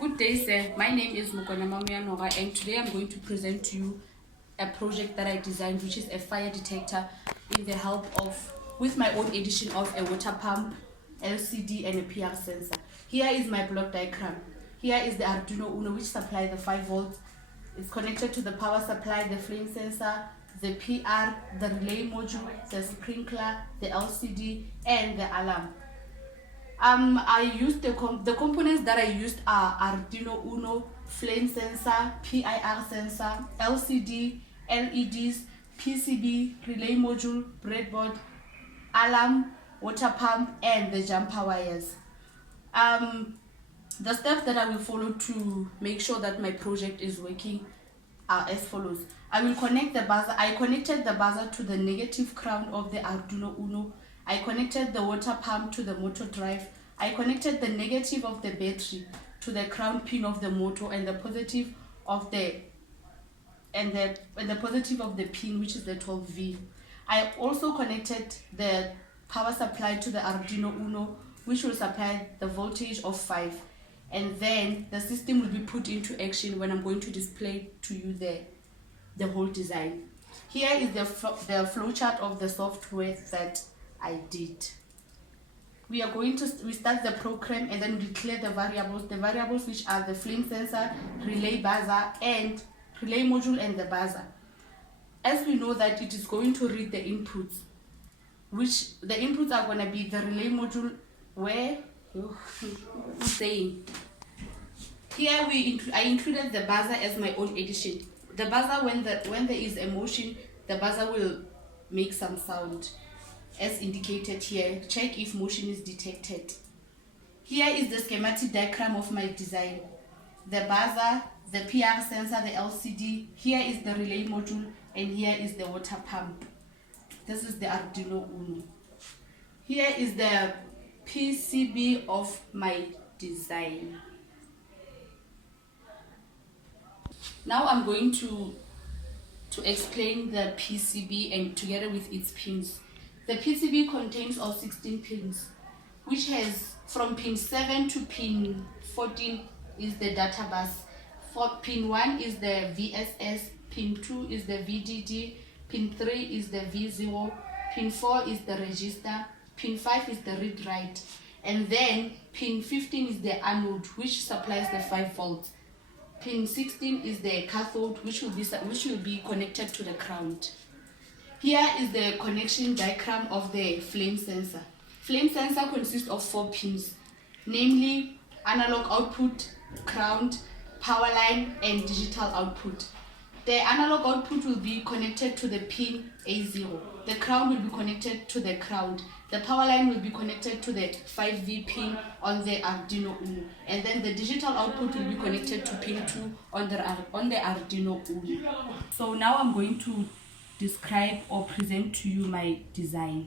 Good day, sir. My name is Mukwana Mamuyanora, and today I'm going to present to you a project that I designed, which is a fire detector with my own edition of a water pump, LCD, and a PR sensor. Here is my block diagram. Here is the Arduino Uno, which supplies the 5 volts. It's connected to the power supply, the flame sensor, the PR, the relay module, the sprinkler, the LCD, and the alarm. I used the components that I used are Arduino Uno, flame sensor, PIR sensor, LCD, LEDs, PCB, relay module, breadboard, alarm, water pump, and the jumper wires. The steps that I will follow to make sure that my project is working are as follows. I will connect the buzzer. I connected the buzzer to the negative ground of the Arduino Uno. I connected the water pump to the motor drive. I connected the negative of the battery to the ground pin of the motor and the positive of the positive of the pin, which is the 12V. I also connected the power supply to the Arduino Uno, which will supply the voltage of 5, and then the system will be put into action when I'm going to display to you the whole design. Here is the flowchart of the software that I did. We start the program, and then we declare the variables which are the flame sensor, relay buzzer, and relay module, and the buzzer. As we know that it is going to read the inputs, which the inputs are going to be the relay module, where saying here I included the buzzer as my own edition. The buzzer, when there is a motion, the buzzer will make some sound as indicated here. Check if motion is detected. Here is the schematic diagram of my design. The buzzer, the PR sensor, the LCD. Here is the relay module, and here is the water pump. This is the Arduino Uno. Here is the PCB of my design. Now I'm going to explain the PCB and together with its pins. The PCB contains all 16 pins, which has from pin 7 to pin 14 is the data bus. For pin 1 is the VSS, pin 2 is the VDD, pin 3 is the V0, pin 4 is the register, pin 5 is the read write, and then pin 15 is the anode, which supplies the 5 volts. Pin 16 is the cathode, which will be connected to the ground. Here is the connection diagram of the flame sensor. Flame sensor consists of 4 pins, namely analog output, ground, power line, and digital output. The analog output will be connected to the pin A0. The ground will be connected to the ground. The power line will be connected to the 5V pin on the Arduino Uno. And then the digital output will be connected to pin 2 on the Arduino Uno. So now I'm going to describe or present to you my design.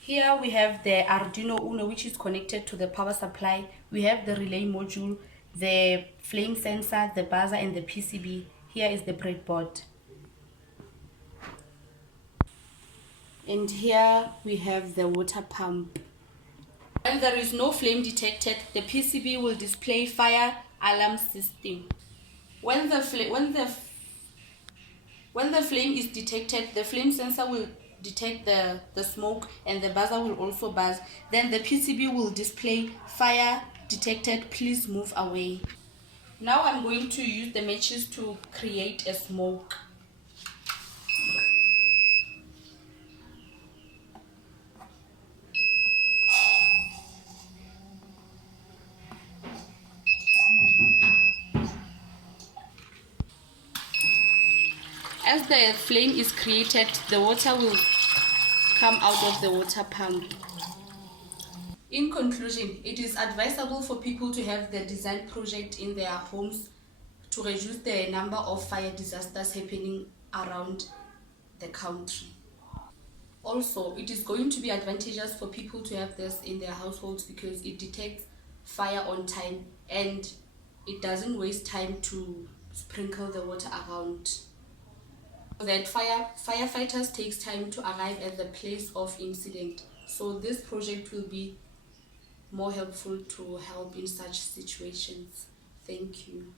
Here we have the Arduino Uno, which is connected to the power supply. We have the relay module, the flame sensor, the buzzer, and the PCB. Here is the breadboard. And here we have the water pump. When there is no flame detected, the PCB will display fire alarm system. When the flame is detected, the flame sensor will detect the smoke, and the buzzer will also buzz. Then the PCB will display fire detected, please move away. Now I'm going to use the matches to create a smoke. As the flame is created, the water will come out of the water pump. In conclusion, it is advisable for people to have the design project in their homes to reduce the number of fire disasters happening around the country. Also, it is going to be advantageous for people to have this in their households because it detects fire on time and it doesn't waste time to sprinkle the water around. That firefighters takes time to arrive at the place of incident. So this project will be more helpful to help in such situations. Thank you.